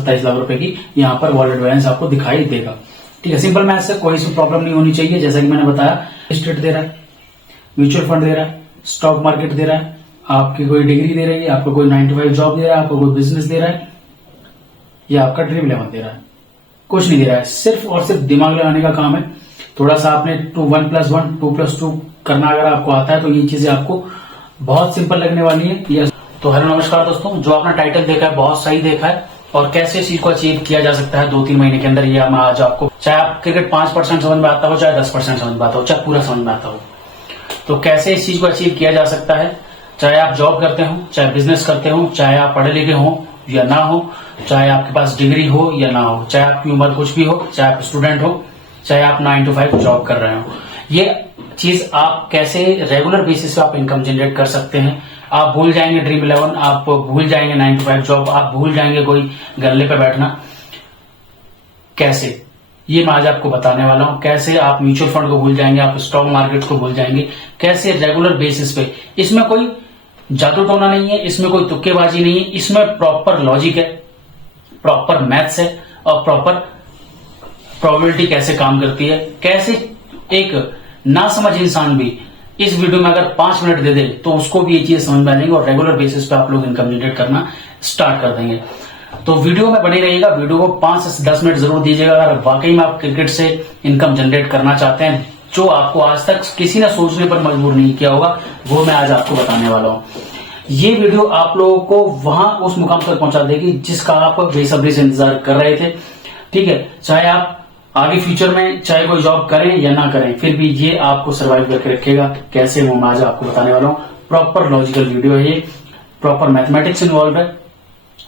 27 लाख रुपए की यहाँ पर वॉलेट बैलेंस आपको दिखाई देगा। ठीक है, सिंपल मैथ से कोई सी प्रॉब्लम नहीं होनी चाहिए। जैसा कि मैंने बताया, स्टेट दे रहा है, म्यूचुअल फंड दे रहा है, स्टॉक मार्केट दे रहा है, आपकी कोई डिग्री दे रही है, आपको कोई 9 to 5 जॉब दे रहा है, आपको कोई बिजनेस दे रहा है, या आपका ड्रीम 11 दे रहा है, कुछ नहीं दे रहा है। सिर्फ और सिर्फ दिमाग लगाने का काम है। थोड़ा सा आपने 1+1 2+2 करना अगर आपको आता है तो ये चीजें आपको बहुत सिंपल लगने वाली है। तो हेलो नमस्कार दोस्तों, जो आपने टाइटल देखा है बहुत सही देखा है, और कैसे इस चीज को अचीव किया जा सकता है 2-3 महीने के अंदर, ये मैं आज आपको, चाहे आप क्रिकेट 5% समझ में आता हो, चाहे 10% समझ में आता हो, चाहे पूरा समझ में आता हो, तो कैसे इस चीज को अचीव किया जा सकता है। चाहे आप जॉब करते हो, चाहे बिजनेस करते हो, चाहे आप पढ़े लिखे हो या ना हो, चाहे आपके पास डिग्री हो या ना हो, चाहे आपकी उम्र कुछ भी हो, चाहे आप स्टूडेंट हो, चाहे आप 9 to 5 जॉब कर रहे हो, ये चीज आप कैसे रेगुलर बेसिस पे आप इनकम जनरेट कर सकते हैं। आप भूल जाएंगे ड्रीम 11, आप भूल जाएंगे 9 to 5 जॉब, आप भूल जाएंगे कोई गल्ले पे बैठना। कैसे, ये मैं आज आपको बताने वाला हूं। कैसे आप म्यूचुअल फंड को भूल जाएंगे, आप स्टॉक मार्केट को भूल जाएंगे, कैसे रेगुलर बेसिस पे। इसमें कोई जादू टोना नहीं है, इसमें कोई तुक्केबाजी नहीं है, इसमें प्रॉपर लॉजिक है, प्रॉपर मैथ्स है, और प्रॉपर प्रोबेबिलिटी कैसे काम करती है। कैसे एक ना समझ इंसान भी इस वीडियो में अगर 5 मिनट दे दे तो उसको भी ये चीज समझ में आ जाएंगे, और रेगुलर बेसिस पे आप लोग इनकम जनरेट करना स्टार्ट कर देंगे। तो वीडियो में बने रहिएगा, वीडियो को 5 से 10 मिनट जरूर दीजिएगा अगर वाकई में आप क्रिकेट से इनकम जनरेट करना चाहते हैं, जो आपको आज तक किसी ने सोचने पर मजबूर नहीं किया होगा, वो मैं आज आपको बताने वाला हूं। ये वीडियो आप लोगों को वहां उस मुकाम तक पहुंचा देगी जिसका आप बेसब्री से इंतजार कर रहे थे। ठीक है, चाहे आप आगे फ्यूचर में चाहे कोई जॉब करें या ना करें, फिर भी ये आपको सर्वाइव करके रखेगा। कैसे, वो मैं आज आपको बताने वाला हूं। प्रॉपर लॉजिकल वीडियो है ये, प्रॉपर मैथमेटिक्स इन्वॉल्व है।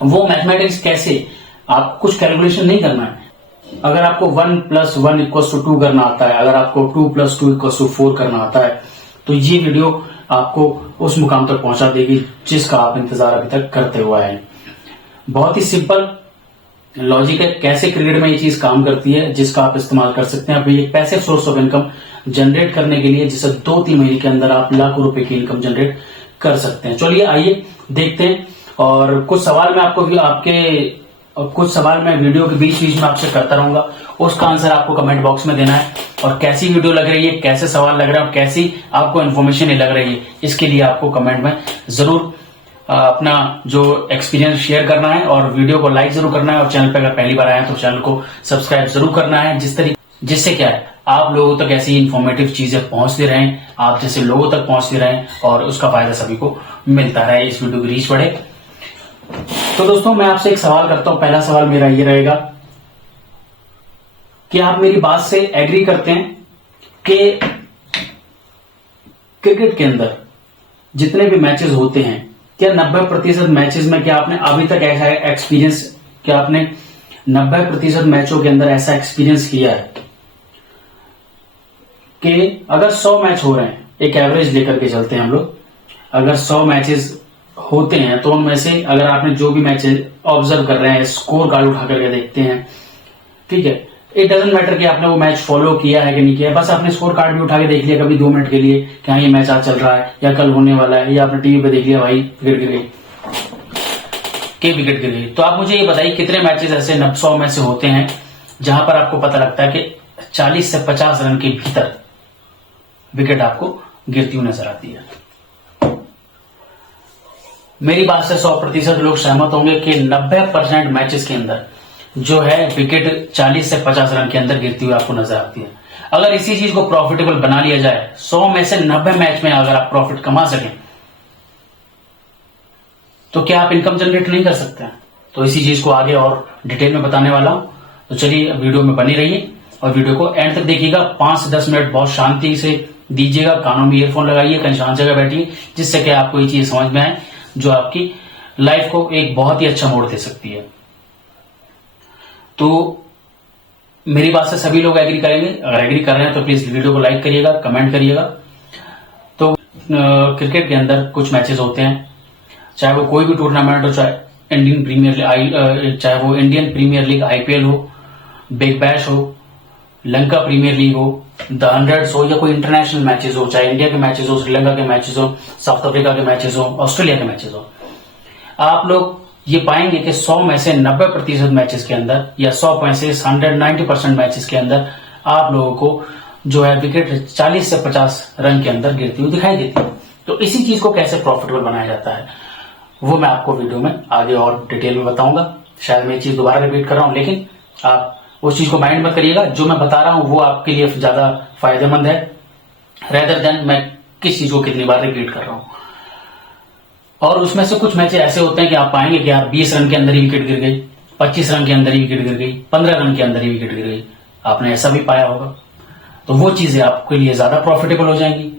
वो मैथमेटिक्स कैसे, आप कुछ कैलकुलेशन नहीं करना है। अगर आपको 1+1 = 2 करना आता है, अगर आपको 2+2 = 4 करना आता है, तो ये वीडियो आपको उस मुकाम तक पहुंचा देगी जिसका आप इंतजार अभी तक करते हुए आए। बहुत ही सिंपल लॉजिक है, कैसे क्रिकेट में ये चीज काम करती है, जिसका आप इस्तेमाल कर सकते हैं अपनी एक passive source of income generate करने के लिए, जिससे 2-3 महीने के अंदर आप लाखों रुपए की इनकम जनरेट कर सकते हैं। चलिए आइए देखते हैं, और कुछ सवाल मैं आपको कुछ सवाल मैं वीडियो के बीच बीच में आपसे करता रहूंगा, उसका आंसर आपको कमेंट बॉक्स में देना है। और कैसी वीडियो लग रही है, कैसे सवाल लग रहे हैं, और कैसी आपको इन्फॉर्मेशन लग रही है, इसके लिए आपको कमेंट में जरूर अपना जो एक्सपीरियंस शेयर करना है, और वीडियो को लाइक जरूर करना है, और चैनल पर अगर पहली बार आए तो चैनल को सब्सक्राइब जरूर करना है, जिससे क्या है, आप लोगों तक ऐसी इंफॉर्मेटिव चीजें पहुंचती रहें, आप जैसे लोगों तक पहुंचती रहें, और उसका फायदा सभी को मिलता रहे, इस वीडियो की रीच बढ़े। तो दोस्तों, मैं आपसे एक सवाल करता हूं। पहला सवाल मेरा ये रहेगा कि आप मेरी बात से एग्री करते हैं कि क्रिकेट के अंदर जितने भी मैचेस होते हैं, क्या 90% मैचेस में, क्या आपने अभी तक ऐसा एक्सपीरियंस, क्या आपने 90% मैचों के अंदर ऐसा एक्सपीरियंस किया है कि अगर 100 मैच हो रहे हैं, एक एवरेज लेकर के चलते हैं हम लोग, अगर 100 मैचेस होते हैं तो उनमें से अगर आपने जो भी मैच ऑब्जर्व कर रहे हैं, स्कोर कार्ड उठा करके देखते हैं, ठीक है, इट डजंट मैटर कि आपने वो मैच फॉलो किया है कि नहीं किया है, बस आपने स्कोर कार्ड भी उठा के देख लिया कभी 2 मिनट के लिए कि हाँ ये मैच आज चल रहा है या कल होने वाला है, या आपने टीवी पे देख लिया भाई विकेट गिर गई, विकेट गिर गई। तो आप मुझे ये बताइए कितने मैचेस ऐसे 100 में से होते हैं जहां पर आपको पता लगता है कि 40 से 50 रन के भीतर विकेट आपको गिरती हुई नजर आती है। मेरी बात से 100% लोग सहमत होंगे कि 90% मैचेस के अंदर जो है विकेट 40 से 50 रन के अंदर गिरती हुई आपको नजर आती है। अगर इसी चीज को प्रॉफिटेबल बना लिया जाए, 100 में से 90 मैच में अगर आप प्रॉफिट कमा सकें, तो क्या आप इनकम जनरेट नहीं कर सकते हैं? तो इसी चीज को आगे और डिटेल में बताने वाला हूं। तो चलिए वीडियो में बनी रहिए, और वीडियो को एंड तक देखिएगा। 5 से 10 मिनट बहुत शांति से दीजिएगा, कानों में ईयरफोन लगाइए, कहीं शांत जगह बैठिए, जिससे कि आपको ये चीज समझ में आए जो आपकी लाइफ को एक बहुत ही अच्छा मोड़ दे सकती है। तो मेरी बात से सभी लोग एग्री करेंगे? अगर एग्री कर रहे हैं तो प्लीज वीडियो को लाइक करिएगा, कमेंट करिएगा। तो क्रिकेट के अंदर कुछ मैचेस होते हैं, चाहे वो कोई भी टूर्नामेंट हो, चाहे इंडियन प्रीमियर लीग IPL हो, बिग बैश हो, लंका प्रीमियर लीग हो, द 100 हो, या कोई इंटरनेशनल मैचेस हो, चाहे इंडिया के मैचेस हो, श्रीलंका के मैचेस हो, साउथ अफ्रीका के मैचेस हो, ऑस्ट्रेलिया के मैचेस हो, आप लोग ये पाएंगे कि 100 में से 90% मैचेस के अंदर या 100 में से 190% मैचेस के अंदर आप लोगों को जो है विकेट 40 से 50 रन के अंदर गिरती हुई दिखाई देती है। तो इसी चीज को कैसे प्रॉफिटेबल बनाया जाता है वो मैं आपको वीडियो में आगे और डिटेल में बताऊंगा। शायद मैं ये चीज दोबारा रिपीट कर रहा हूं, लेकिन आप उस चीज को माइंड मत करिएगा। जो मैं बता रहा हूं वो आपके लिए ज्यादा फायदेमंद है रेदर देन मैं किस चीज को कितनी बार रिपीट कर रहा हूं। और उसमें से कुछ मैचेस ऐसे होते हैं कि आप पाएंगे कि यार 20 रन के अंदर ही विकेट गिर गई, 25 रन के अंदर ही विकेट गिर गई, 15 रन के अंदर ही विकेट गिर गई। आपने ऐसा भी पाया होगा। तो वो चीजें आपके लिए ज्यादा प्रॉफिटेबल हो जाएंगी।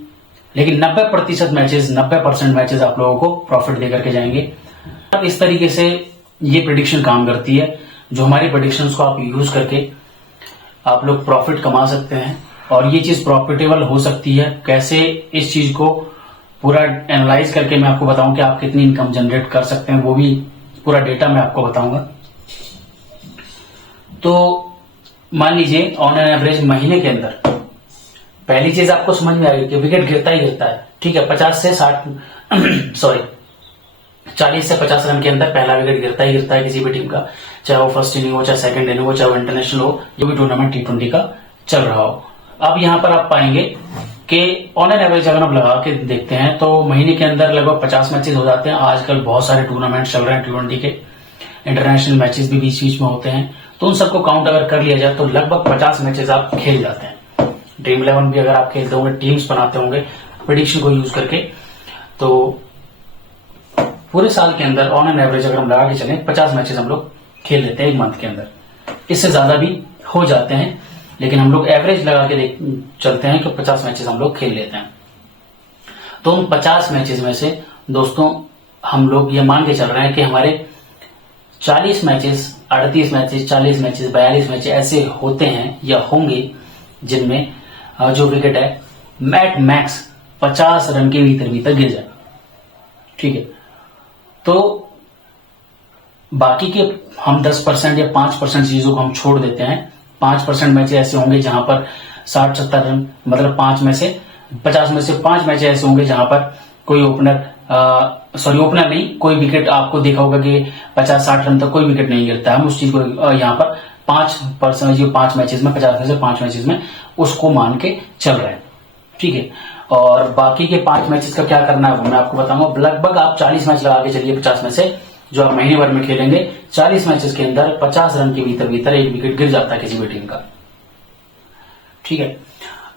लेकिन 90% मैचेस 90% मैचेस आप लोगों को प्रॉफिट देकर के जाएंगे। अब इस तरीके से ये प्रेडिक्शन काम करती है। जो हमारी प्रेडिक्शंस को आप यूज करके आप लोग प्रॉफिट कमा सकते हैं और ये चीज प्रॉफिटेबल हो सकती है। कैसे इस चीज को पूरा एनालाइज करके मैं आपको बताऊं कि आप कितनी इनकम जनरेट कर सकते हैं, वो भी पूरा डेटा मैं आपको बताऊंगा। तो मान लीजिए ऑन एन एवरेज महीने के अंदर पहली चीज आपको समझ में आ गई कि विकेट गिरता ही गिरता है। ठीक है, 40 से 50 रन के अंदर पहला विकेट गिरता ही गिरता है किसी भी टीम का, चाहे वो फर्स्ट इनिंग हो, चाहे सेकंड इनिंग हो, चाहे वो इंटरनेशनल हो, जो भी टूर्नामेंट T20 का चल रहा हो। अब यहां पर आप पाएंगे कि ऑन एन एवरेज अगर आप लगा के देखते हैं तो महीने के अंदर लगभग 50 मैचेस हो जाते हैं। आजकल बहुत सारे टूर्नामेंट चल रहे हैं T20 के, इंटरनेशनल मैचेस भी बीच बीच में होते हैं। तो उन सबको काउंट अगर कर लिया जाए तो लगभग 50 मैचेस आप खेल जाते हैं। ड्रीम 11 भी अगर आप खेलते होंगे, टीम्स बनाते होंगे प्रेडिक्शन को यूज करके, तो पूरे साल के अंदर ऑन एन एवरेज अगर हम लगा के चलें 50 मैचेस हम लोग खेल लेते हैं एक मंथ के अंदर। इससे ज्यादा भी हो जाते हैं, लेकिन हम लोग एवरेज लगा के चलते हैं कि 50 मैचेस हम लोग खेल लेते हैं। तो उन 50 मैचेस में से दोस्तों हम लोग ये मान के चल रहे हैं कि हमारे 40 मैचेस, 38 मैचेस, 40 मैचेस, 42 मैचेस ऐसे होते हैं या होंगे जिनमें जो विकेट है मैट मैक्स 50 रन के भीतर गिर जाए। ठीक है, तो बाकी के हम 10% या 5% चीजों को हम छोड़ देते हैं। 5% मैच ऐसे होंगे जहां पर 60-70 रन, मतलब 5 में से 50 में से 5 मैच ऐसे होंगे जहां पर कोई ओपनर नहीं, कोई विकेट आपको देखा होगा कि 50-60 रन तक कोई विकेट नहीं गिरता है। हम उस चीज को यहाँ पर 5% जो 5 मैचेस में 50 में से 5 मैचेस में उसको मान के चल रहे हैं। ठीक है, और बाकी के 5 मैचेस का क्या करना है वो मैं आपको बताऊंगा। लगभग आप 40 मैच लगा के चलिए 50 में से, जो आप महीने भर में खेलेंगे 40 मैचेस के अंदर 50 रन के भीतर एक विकेट गिर जाता है किसी भी टीम का। ठीक है,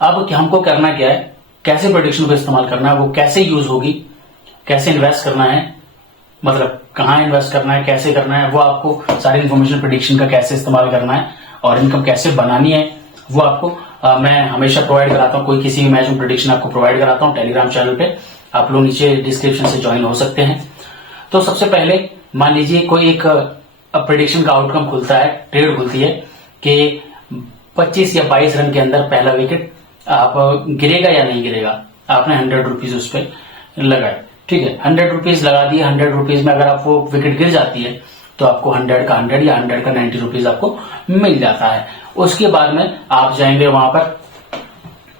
अब हमको करना क्या है, कैसे प्रेडिक्शन को इस्तेमाल करना है, वो कैसे यूज होगी, कैसे इन्वेस्ट करना है, मतलब कहां इन्वेस्ट करना है, कैसे करना है, वो आपको सारी इन्फॉर्मेशन प्रेडिक्शन का कैसे इस्तेमाल करना है और इनकम कैसे बनानी है वो आपको मैं हमेशा प्रोवाइड कराता हूं। कोई किसी भी मैच में प्रेडिक्शन आपको प्रोवाइड कराता हूं टेलीग्राम चैनल पे, आप लोग नीचे डिस्क्रिप्शन से ज्वाइन हो सकते हैं। तो सबसे पहले मान लीजिए कोई एक प्रेडिक्शन का आउटकम खुलता है, ट्रेड खुलती है कि 25 या 22 रन के अंदर पहला विकेट आप गिरेगा या नहीं गिरेगा। आपने 100 रुपीज उस पर लगाए। ठीक है, 100 रुपीज लगा दिए। 100 रुपीज में अगर आपको विकेट गिर जाती है तो आपको 100 का 100 या 100 का 90 रुपीज आपको मिल जाता है। उसके बाद में आप जाएंगे वहां पर,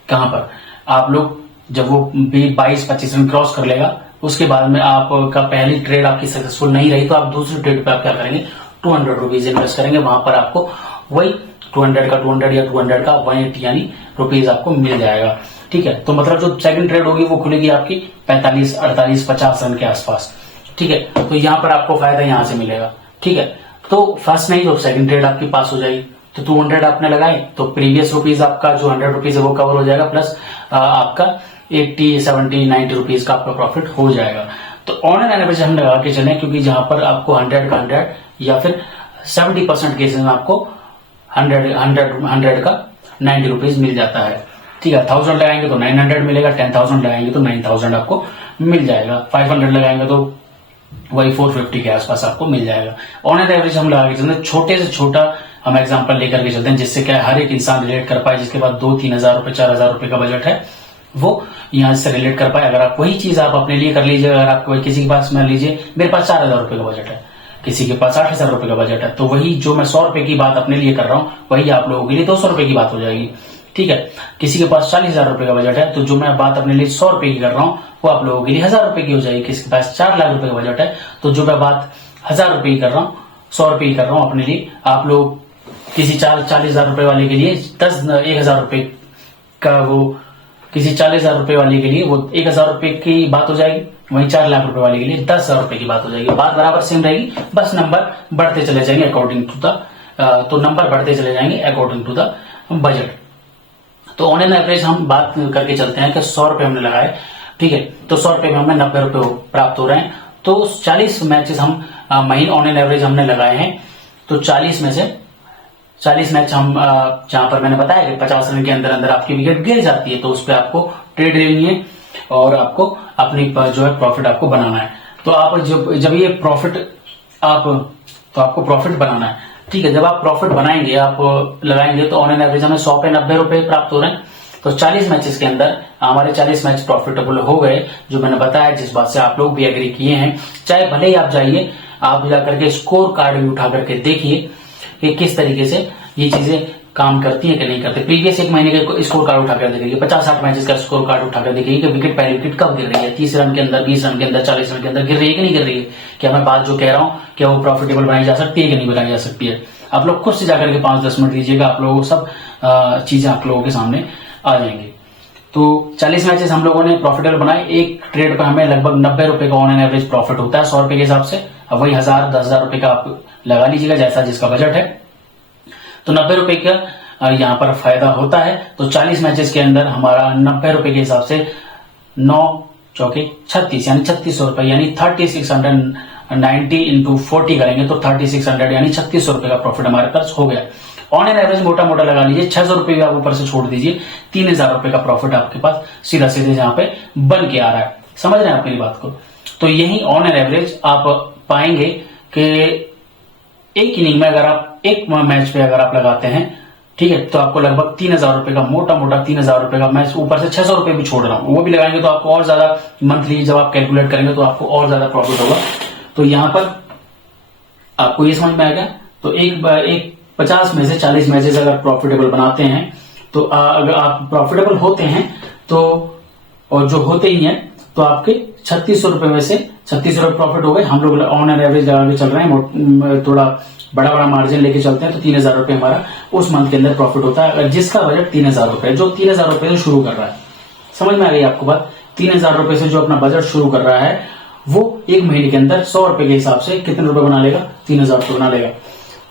कहां पर आप लोग जब वो 22-25 रन क्रॉस कर लेगा, उसके बाद में आपका पहली ट्रेड आपकी सक्सेसफुल नहीं रही तो आप दूसरी ट्रेड पे आप क्या करेंगे, 200 रुपीज इन्वेस्ट करेंगे। वहां पर आपको वही 200 का 200 या 200 का 180 यानी रुपीज आपको मिल जाएगा। ठीक है, तो मतलब जो सेकंड ट्रेड होगी वो खुलेगी आपकी 45, 48, 50 रन के आसपास। ठीक है, तो यहाँ पर आपको फायदा यहां से मिलेगा। ठीक है, तो फर्स्ट नहीं तो सेकंड ट्रेड आपकी पास हो जाएगी। तो 200 आपने लगाए तो प्रीवियस रुपीज आपका जो 100 रुपीज है वो कवर हो जाएगा, प्लस आपका 80, 70, 90 रुपीज का आपका प्रॉफिट हो जाएगा। तो ऑन एन एवरेज हम लगा के चले, क्योंकि जहां पर आपको 100 का 100 या फिर 70% केसेस में आपको 100 का 90 रुपीज मिल जाता है। ठीक है, 1000 लगाएंगे तो 900 मिलेगा, 10,000 लगाएंगे तो 9,000 आपको मिल जाएगा, 500 लगाएंगे तो वही 450 के आसपास आपको मिल जाएगा। ऑन एन एवरेज हम लगा के चलते हैं, छोटे से छोटा हम एग्जांपल लेकर के चलते हैं, जिससे क्या हर एक इंसान रिलेट कर पाए, जिसके पास 2-3 हजार रुपए 4 हजार रुपए का बजट है वो यहां से रिलेट कर पाए। अगर आप वही चीज आप अपने लिए कर लीजिए, अगर आपको किसी के पास मान लीजिए मेरे पास 4 हजार रुपए का बजट है, किसी के पास 8 हजार रुपए का बजट है, तो वही जो मैं 100 रुपए की बात अपने लिए कर रहा हूं वही आप लोगों के लिए 200 रुपए की बात हो जाएगी। ठीक है, किसी के पास 40,000 रुपए का बजट है तो जो मैं बात अपने लिए 100 रुपए की कर रहा हूं वो आप लोगों के लिए 1000 रुपए की हो जाएगी। किसी के पास 4 लाख रुपए का बजट है तो जो मैं बात 1000 रुपये ही कर रहा हूँ, 100 रुपये ही कर रहा हूँ अपने लिए। आप लोग किसी 40,000 रुपए वाले के लिए 1,000 रुपए का, वो किसी 40,000 रुपए वाले के लिए वो 1,000 रुपए की बात हो जाएगी, वहीं 4 लाख रुपए वाले के लिए 10,000 रुपए की बात हो जाएगी। बात बराबर सेम रहेगी, बस नंबर बढ़ते चले जाएंगे अकॉर्डिंग टू द, तो नंबर बढ़ते चले जाएंगे अकॉर्डिंग टू द बजट। तो ऑन एन एवरेज हम बात करके चलते हैं कि 100 रुपए हमने लगाए, ठीक है, तो 100 रुपए में हमें 90 रुपए प्राप्त हो रहे हैं। तो 40 मैचेस हम महीने ऑन एन एवरेज हमने लगाए हैं, तो 40 में से 40 मैच हम, जहां पर मैंने बताया कि 50 रन के अंदर अंदर आपकी विकेट गिर जाती है, तो उस पर आपको ट्रेड लेनी है और आपको अपनी जो है प्रॉफिट आपको बनाना है। तो आप जब ये प्रॉफिट तो आपको प्रॉफिट बनाना है, ठीक है। जब आप प्रॉफिट बनाएंगे, आप लगाएंगे, तो ऑन एन एवरेज हमें 100 पे 90 रुपए प्राप्त हो रहे हैं। तो 40 मैचेस के अंदर हमारे 40 मैच प्रॉफिटेबल हो गए, जो मैंने बताया, जिस बात से आप लोग भी एग्री किए हैं। चाहे भले ही आप जाइए, आप जाकर के स्कोर कार्ड भी उठा करके देखिए कि किस तरीके से ये चीजें काम करती है कि नहीं करती। प्रीवियस एक महीने के स्कोर कार्ड उठाकर देखिए, 50-60 मैचेस का स्कोर कार्ड उठाकर देखिए कि विकेट, पहली विकेट कब गिर रही है, 30 रन के अंदर, 20 रन के अंदर, 40 रन के अंदर गिर रही है कि नहीं गिर रही है। क्या मैं बात जो कह रहा हूं, क्या वो प्रॉफिटेबल बनाई जा सकती है कि नहीं बनाई जा सकती है। आप लोग खुद से जाकर के 5-10 मिनट दीजिएगा, आप लोगों को सब चीजें आप लोगों के सामने आ जाएंगी। तो 40 मैचेस हम लोगों ने प्रॉफिटेबल बनाए। एक ट्रेड पर हमें लगभग 90 रुपए का ऑन एन एवरेज प्रॉफिट होता है 100 रुपए के हिसाब से। अब वही 10,000 रुपए का आप लगा लीजिएगा, जैसा जिसका बजट है। तो 90 रुपए का यहाँ पर फायदा होता है। तो 40 मैचेस के अंदर हमारा 90 रुपए के हिसाब से 9 चौके 36 यानी 3600 रुपए, यानी 3690 इंटू 40 करेंगे तो 3600 यानी 3600 रुपए का प्रॉफिट हमारे पास हो गया। ऑन एन एवरेज मोटा मोटा लगा लीजिए, 600 रुपए भी आप ऊपर से छोड़ दीजिए, 3,000 रुपए का प्रॉफिट आपके पास सीधा सीधे जहां पे बन के आ रहा है। समझ रहे हैं आप मेरी बात को। तो यही ऑन एन एवरेज आप पाएंगे कि एक इनिंग में अगर आप एक मैच पे अगर आप लगाते हैं, ठीक है, तो आपको लगभग 3,000 रुपए का, मोटा मोटा 3,000 रुपए का, मैं ऊपर से 600 रुपए भी छोड़ रहा हूं, वो भी लगाएंगे तो आपको और ज्यादा मंथली जब आप कैलकुलेट करेंगे तो आपको और ज्यादा प्रॉफिट होगा। तो यहां पर आपको ये समझ में आ गया। तो एक 50 में से 40 मैचेस अगर प्रॉफिटेबल बनाते हैं, तो अगर आप प्रॉफिटेबल होते हैं तो, और जो होते ही हैं, तो आपके 3600 रुपए में से 3600 रुपए प्रॉफिट हो गए। हम लोग ऑन एन एवरेज लगा के चल रहे हैं, थोड़ा बड़ा बड़ा मार्जिन लेके चलते हैं, तो 3,000 रुपए हमारा उस मंथ के अंदर प्रॉफिट होता है। अगर जिसका बजट 3,000 रुपए, जो 3,000 रुपए से शुरू कर रहा है, समझ में आ गई आपको बात। 3,000 रुपए से जो अपना बजट शुरू कर रहा है, वो एक महीने के अंदर 100 रुपए के हिसाब से कितने रुपए बना लेगा, 3,000 रुपए बना लेगा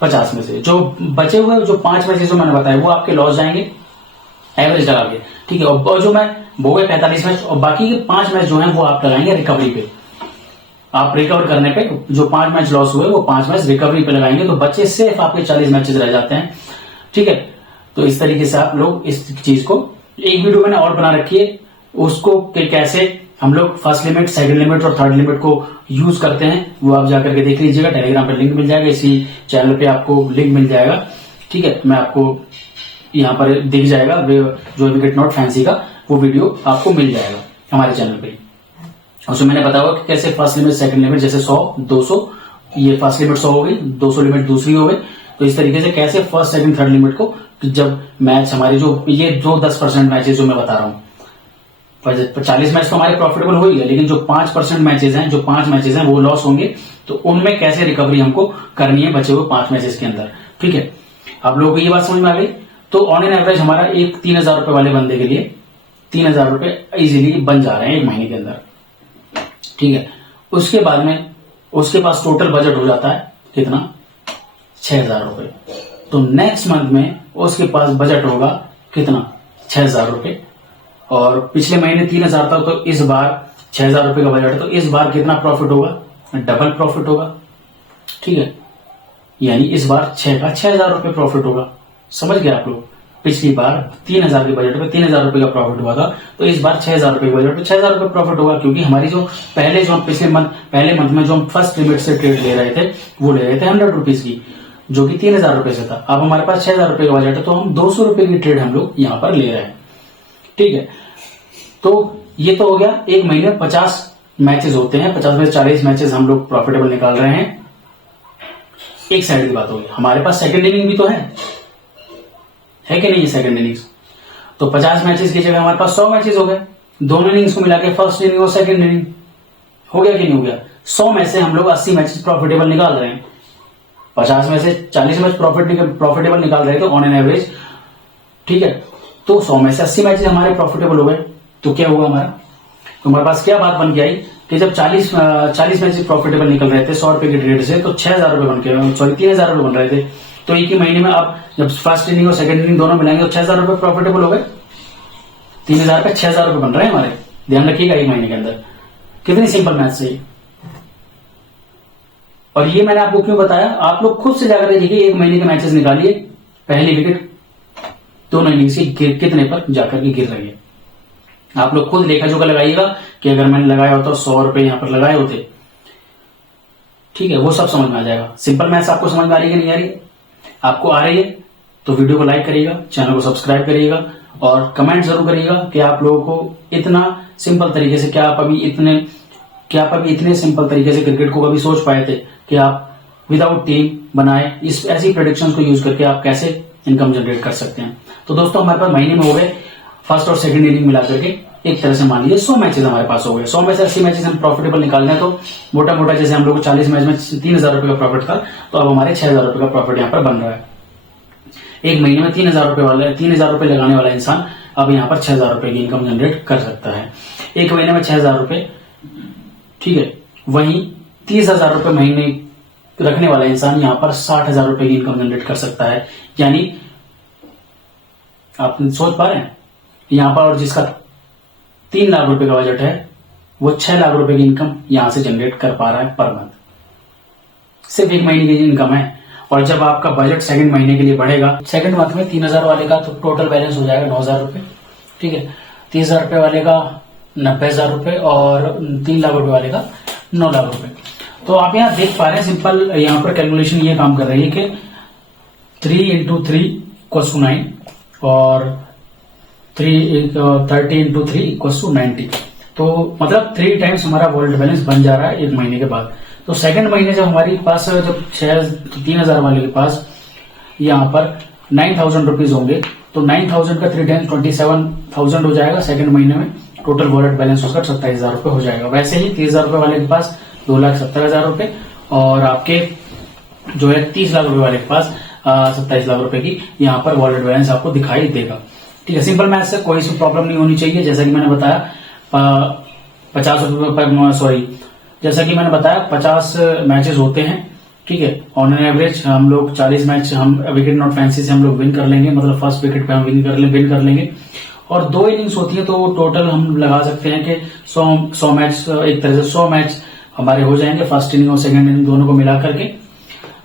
50 में से। जो बचे हुए जो 5 मैचेस जो मैंने बताया, वो आपके लॉस जाएंगे एवरेज लगा के, ठीक है। और जो मैं वो गए 45 मैच, और बाकी के 5 मैच जो है वो आप लगाएंगे रिकवरी पे। आप रिकवर करने पे जो 5 मैच लॉस हुए, वो 5 मैच रिकवरी पे लगाएंगे, तो बच्चे सिर्फ आपके 40 मैचेस रह जाते हैं, ठीक है। तो इस तरीके से आप लोग इस चीज को, एक वीडियो मैंने और बना रखी है उसको कि कैसे हम लोग फर्स्ट लिमिट, सेकंड लिमिट और थर्ड लिमिट को यूज करते हैं, वो आप जाकर के देख लीजिएगा। टेलीग्राम पे लिंक मिल जाएगा, इसी चैनल पे आपको लिंक मिल जाएगा, ठीक है। मैं आपको यहाँ पर दिख जाएगा जो विकेट नॉट फैंसी का वो वीडियो आपको मिल जाएगा हमारे चैनल पे। उसमें मैंने बताया कि कैसे फर्स्ट लिमिट, सेकंड लिमिट, जैसे 100, 200, ये फर्स्ट लिमिट 100 हो गई, 200 लिमिट दूसरी हो गई। तो इस तरीके से कैसे फर्स्ट, सेकंड, थर्ड लिमिट को, जब मैच हमारे जो ये जो 10% मैचेस जो मैं बता रहा हूँ, 40 मैच तो हमारे प्रॉफिटेबल हो ही है, लेकिन जो 5% मैचेस हैं, जो 5 मैचेस हैं वो लॉस होंगे, तो उनमें कैसे रिकवरी हमको करनी है बचे हुए 5 मैचेस के अंदर, ठीक है। आप लोगों को ये बात समझ में आ गई। तो ऑन एन एवरेज हमारा एक 3,000 रुपए वाले बंदे के लिए 3,000 रुपए इजीली बन जा रहे हैं एक महीने के अंदर, ठीक है। उसके बाद में उसके पास टोटल बजट हो जाता है कितना, 6,000 रुपए। तो नेक्स्ट मंथ में उसके पास बजट होगा कितना, 6,000 रुपए। और पिछले महीने 3,000 था, तो इस बार 6,000 रुपए का बजट है, तो इस बार कितना प्रॉफिट होगा, डबल प्रॉफिट होगा, ठीक है। यानी इस बार 6 का 6,000 रुपए प्रॉफिट होगा। समझ गए आप लोग। पिछली बार 3,000 के बजट में 3,000 रुपए का प्रॉफिट हुआ था, तो इस बार 6,000 रुपए के बजट में 6,000 रुपए प्रॉफिट होगा, क्योंकि हमारी जो पिछले मंथ में जो हम फर्स्ट लिमिट से ट्रेड ले रहे थे, वो ले रहे थे 100 रुपीज की, जो कि 3,000 रुपए से था। अब हमारे पास 6,000 रुपए का बजट है, तो हम 200 रुपए की ट्रेड हम लोग यहाँ पर ले रहे हैं, ठीक है। तो ये तो हो गया, एक महीने में 50 मैचेस होते हैं, 50 में 40 मैचेस हम लोग प्रॉफिटेबल निकाल रहे हैं। एक साइड की बात होगी, हमारे पास सेकंड इनिंग भी तो है कि नहीं, सेकंड इनिंग्स। तो 50 मैचेस की जगह हमारे पास 100 मैचेस हो गए, दोनों इनिंग्स को मिला के फर्स्ट इनिंग और सेकंड इनिंग हो गया कि नहीं हो गया। 100 में से हम लोग 80 मैचेस प्रॉफिटेबल निकाल रहे हैं, 50 में से 40 मैच प्रॉफिटेबल निकाल रहे हैं तो ऑन एन एवरेज, ठीक है। तो 100 में से 80 मैचेस हमारे प्रॉफिटेबल हो गए, तो क्या हुआ हमारा, तो हमारे पास क्या बात बन के आई कि जब 40 मैचेस प्रॉफिटेबल निकल रहे थे 100 रुपए के ट्रेड से, तो 6,000 रुपए बन के, सॉरी 3,000 रुपए बन रहे थे। तो एक ही महीने में आप जब फर्स्ट इनिंग और सेकंड इनिंग दोनों मिलाएंगे तो 6,000 रुपए प्रॉफिटेबल हो गए। 3,000 पे 6,000 रुपए बन रहे हैं हमारे, ध्यान रखिएगा एक महीने के अंदर। कितनी सिंपल मैथ से। और ये मैंने आपको क्यों बताया, आप लोग खुद से जाकर देखिए, एक महीने के मैचेस निकालिए, पहली विकेट दोनों इनिंग्स की कितने पर जाकर के गिर रही है। आप लोग खुद लेखा जोखा लगाइएगा कि अगर मैंने लगाया होता 100 रुपए यहां पर लगाए होते, ठीक है, वो सब समझ में आ जाएगा। सिंपल मैथ्स आपको समझ में आ रही है कि नहीं आ रही, आपको आ रही है तो वीडियो को लाइक करिएगा, चैनल को सब्सक्राइब करिएगा और कमेंट जरूर करिएगा कि आप लोगों को इतना सिंपल तरीके से, क्या आप अभी इतने सिंपल तरीके से क्रिकेट को कभी सोच पाए थे कि आप विदाउट टीम बनाए इस ऐसी प्रेडिक्शंस को यूज करके आप कैसे इनकम जनरेट कर सकते हैं। तो दोस्तों हमारे पास महीने में हो गए फर्स्ट और सेकंड इनिंग मिलाकर के एक तरह से मान लीजिए 100 मैचेस हमारे पास हो गए। 100 में से 80 मैचेस हम प्रॉफिटेबल निकालने हैं, तो मोटा मोटा जैसे हम लोग को 40 मैच में 3,000 रुपए का प्रॉफिट था, तो अब हमारे 6,000 रुपए का प्रॉफिट यहाँ पर बन रहा है। एक महीने में 3,000 रुपए लगाने वाला इंसान अब यहाँ पर 6,000 रुपए की इनकम जनरेट कर सकता है। एक महीने में 6,000 रुपए, ठीक है, वहीं 30,000 रुपए महीने रखने वाला इंसान यहाँ पर 60,000 रुपए की इनकम जनरेट कर सकता है। यानी आप सोच पा रहे हैं, यहाँ पर और जिसका 3 लाख रुपए का बजट है वो 6 लाख रुपए की इनकम यहां से जनरेट कर पा रहा है पर मंथ, सिर्फ एक महीने की इनकम है। और जब आपका बजट सेकंड महीने के लिए बढ़ेगा, सेकंड मंथ में 3,000 वाले का तो टोटल बैलेंस हो जाएगा 9,000 रुपए, ठीक है, 30,000 रुपए वाले का 90,000 रुपए और 3 लाख रुपए वाले का 9 लाख रुपए। तो आप यहाँ देख पा रहे हैं, सिंपल यहाँ पर कैलकुलेशन ये काम कर रही है कि 3 into 3 = 9 और 30 into 3 = 90। तो मतलब 3 टाइम्स हमारा वॉलेट बैलेंस बन जा रहा है एक महीने के बाद। तो सेकंड महीने जब हमारे पास जब 3,000 वाले के पास यहाँ पर 9,000 रुपीज होंगे, तो 9,000 का 3 टाइम्स 27,000 हो जाएगा। सेकंड महीने में टोटल वॉलेट बैलेंस उसका 27,000 रुपए हो जाएगा। वैसे ही 30,000 रुपए वाले के पास 2,70,000 रुपए और आपके जो है 30 लाख रुपए वाले के पास 27 लाख रुपए की यहाँ पर वॉलेट बैलेंस आपको दिखाई देगा। ठीक है, सिंपल मैथ से कोई सी प्रॉब्लम नहीं होनी चाहिए। जैसा कि मैंने बताया 50 रुपए पर, सॉरी, जैसा कि मैंने बताया 50 मैचेस होते हैं, ठीक है। ऑन एन एवरेज हम लोग 40 मैच हम विकेट नॉट फैंसी से हम लोग विन कर लेंगे, मतलब फर्स्ट विकेट पे हम विन कर लेंगे। और 2 इनिंग्स होती है, तो टोटल हम लगा सकते हैं कि 100 मैच, एक तरह से 100 मैच हमारे हो जाएंगे फर्स्ट इनिंग और सेकंड इनिंग दोनों को मिला करके।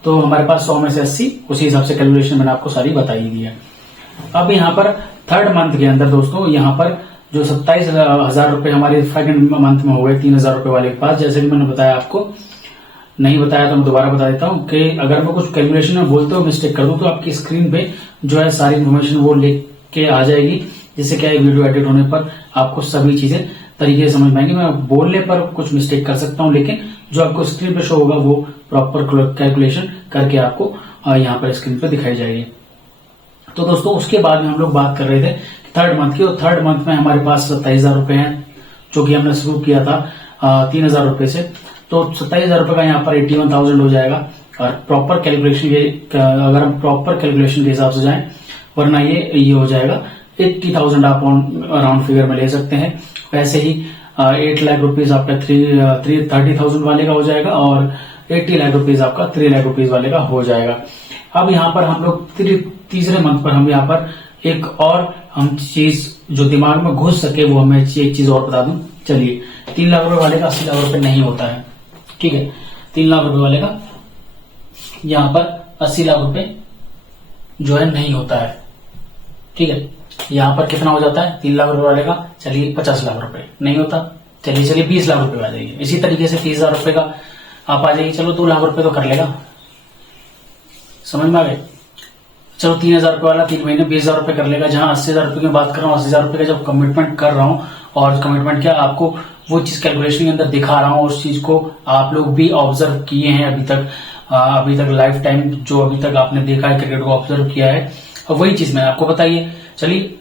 तो हमारे पास 100 में से 80, उसी हिसाब से कैलकुलेशन मैंने आपको सारी बताई दी है। अब यहाँ पर थर्ड मंथ के अंदर दोस्तों यहाँ पर जो 27,000 रुपए हमारे सेकंड मंथ में हो गए 3,000 रुपए वाले के पास, जैसे कि मैंने बताया, आपको नहीं बताया तो मैं दोबारा बता देता हूँ कि अगर मैं कुछ कैलकुलेशन में बोलते हुए मिस्टेक कर दूं तो आपकी स्क्रीन पे जो है सारी इन्फॉर्मेशन वो लिख के आ जाएगी, जिससे क्या है वीडियो एडिट होने पर आपको सभी चीजें तरीके से समझ में आएंगी। मैं बोलने पर कुछ मिस्टेक कर सकता हूँ, लेकिन जो आपको स्क्रीन पे शो होगा वो प्रॉपर कैलकुलेशन करके आपको यहाँ पर स्क्रीन पे दिखाई जाएगी। तो दोस्तों उसके बाद में हम लोग बात कर रहे थे थर्ड मंथ की, और थर्ड मंथ में हमारे पास 27,000 रुपए हैं, जो कि हमने शुरू किया था 3,000 रुपए से। तो 27,000 रुपए का यहाँ पर 81,000 हो जाएगा। और प्रॉपर कैलकुलेशन अगर हम प्रॉपर कैलकुलेशन के हिसाब से जाएं, वरना ये हो जाएगा 80,000 आप राउंड फिगर में ले सकते हैं। वैसे ही 8 लाख रुपीज आपका 30,000 वाले का हो जाएगा और 80 लाख रुपीज आपका 3 लाख रुपीज वाले का हो जाएगा। अब यहाँ पर हम लोग तीसरे मंथ पर हम यहाँ पर एक और हम चीज जो दिमाग में घुस सके वो हमें एक चीज और बता दूं। चलिए, 3 लाख रुपए वाले का 80 लाख रुपए नहीं होता है, ठीक है। 3 लाख रुपए वाले का यहाँ पर 80 लाख रुपए जो है नहीं होता है, ठीक है। यहाँ पर कितना हो जाता है 3 लाख रुपए वाले का, चलिए 50 लाख रुपए नहीं होता, चलिए 20 लाख रुपए आ जाइए। इसी तरीके से 30,000 रुपए का आप आ जाइए, चलो 2 लाख रुपए तो कर लेगा, समझ में आ गए। चलो 3,000 रुपए वाला 3 महीने 20,000 रुपए कर लेगा। जहां 80,000 रुपए की बात कर रहा हूँ, 80,000 रुपए का जब कमिटमेंट कर रहा हूँ, और कमिटमेंट क्या आपको वो चीज कैलकुलेशन के अंदर दिखा रहा हूँ, उस चीज को आप लोग भी ऑब्जर्व किए हैं अभी तक लाइफ टाइम जो अभी तक आपने देखा है क्रिकेट को ऑब्जर्व किया है, और वही चीज मैंने आपको बताई है। चलिए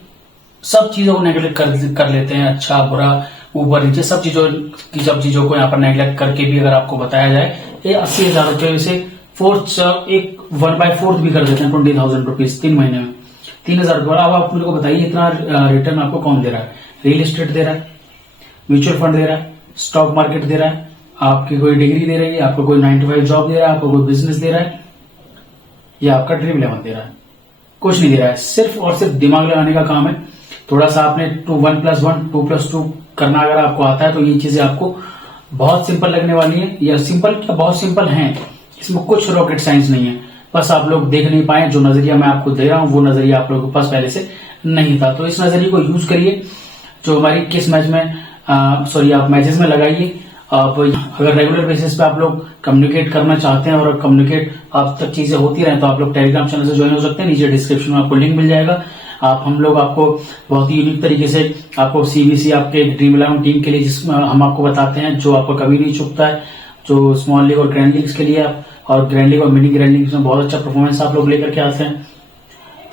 सब चीजों को नेगलेक्ट कर लेते हैं, अच्छा बुरा ऊपर नीचे सब चीजों को यहाँ पर नेग्लेक्ट करके भी अगर आपको बताया जाए, ये 80,000 रुपये से एक 1/4 भी कर देते हैं 20,000 रुपीज 3 महीने में, 3,000 रुपये। अब आप मेरे को बताइए इतना रिटर्न आपको कौन दे रहा है? रियल एस्टेट दे रहा है, म्यूचुअल फंड दे रहा है, स्टॉक मार्केट दे रहा है, आपकी कोई डिग्री दे रही है, आपको कोई 9 to 5 जॉब दे रहा है, आपको कोई बिजनेस दे रहा है, या आपका ड्रीम इलेवन दे रहा है? कुछ नहीं दे रहा है। सिर्फ और सिर्फ दिमाग लगाने का काम है। थोड़ा सा आपने 1+1 2+2 करना अगर आपको आता है तो ये चीजें आपको बहुत सिंपल लगने वाली है, या सिंपल क्या, बहुत सिंपल है, इसमें कुछ रॉकेट साइंस नहीं है। बस आप लोग देख नहीं पाए, जो नजरिया मैं आपको दे रहा हूं वो नजरिया आप लोगों के पास पहले से नहीं था। तो इस नजरिए को यूज करिए, जो हमारी किस मैच में आप मैचेस में लगाइए। आप अगर रेगुलर बेसिस पे आप लोग कम्युनिकेट करना चाहते हैं और कम्युनिकेट आप तक चीजें होती रहे, तो आप लोग टेलीग्राम चैनल से ज्वाइन हो सकते हैं। नीचे डिस्क्रिप्शन में आपको लिंक मिल जाएगा। हम लोग आपको बहुत ही यूनिक तरीके से आपको सीबीसी आपके ड्रीम इलेवन टीम के लिए जिसमें हम आपको बताते हैं, जो आपको कभी नहीं चुकता है, जो स्मॉल लीग और ग्रैंड लीग्स के लिए आप, और ग्रैंड लीग और मिनी ग्रैंड लीग्स में बहुत अच्छा परफॉर्मेंस आप लोग लेकर के आते हैं।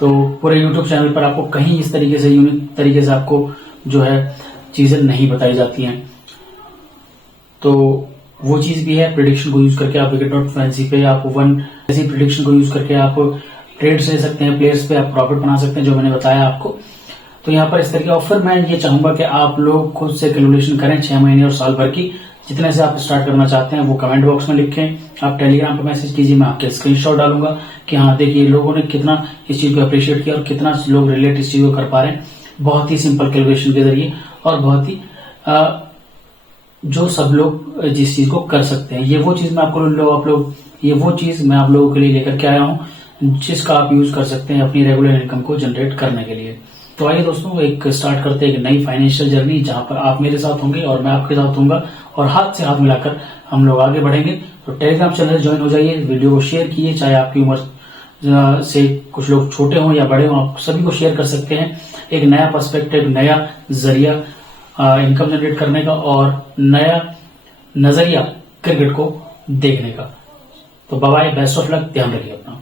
तो पूरे यूट्यूब चैनल पर आपको कहीं इस तरीके से यूनिक तरीके से आपको जो है चीजें नहीं बताई जाती हैं। तो वो चीज भी है, प्रिडिक्शन को यूज करके आप wicket.fancy पे आप ऐसी प्रिडिक्शन को यूज करके आप ट्रेड्स ले सकते हैं, प्लेयर्स पे आप प्रॉफिट बना सकते हैं, जो मैंने बताया आपको। तो यहाँ पर इस तरह के ऑफर मैं ये चाहूंगा कि आप लोग खुद से कैलकुलेशन करें 6 महीने और साल भर की, जितने से आप स्टार्ट करना चाहते हैं वो कमेंट बॉक्स में लिखें। आप टेलीग्राम पर मैसेज कीजिए, मैं आपके स्क्रीनशॉट डालूंगा कि हाँ देखिए लोगों ने कितना इस चीज को अप्रिशिएट किया और कितना लोग रिलेट इस चीज को कर पा रहे हैं, बहुत ही सिंपल कैलकुलेशन के जरिए, और बहुत ही जो सब लोग जिस चीज को कर सकते हैं। ये वो चीज मैं आप लोगों के लिए लेकर के आया हूँ, जिसका आप यूज कर सकते हैं अपनी रेगुलर इनकम को जनरेट करने के लिए। तो आइए दोस्तों, एक स्टार्ट करते हैं एक नई फाइनेंशियल जर्नी, जहां पर आप मेरे साथ होंगे और मैं आपके साथ होऊंगा, और हाथ से हाथ मिलाकर हम लोग आगे बढ़ेंगे। तो टेलीग्राम चैनल ज्वाइन हो जाइए, वीडियो को शेयर कीजिए, चाहे आपकी उम्र से कुछ लोग छोटे हों या बड़े हों, आप सभी को शेयर कर सकते हैं। एक नया पर्सपेक्टिव, नया जरिया इनकम जनरेट करने का, और नया नजरिया क्रिकेट को देखने का। तो bye bye, best of luck, ध्यान रखिए अपना।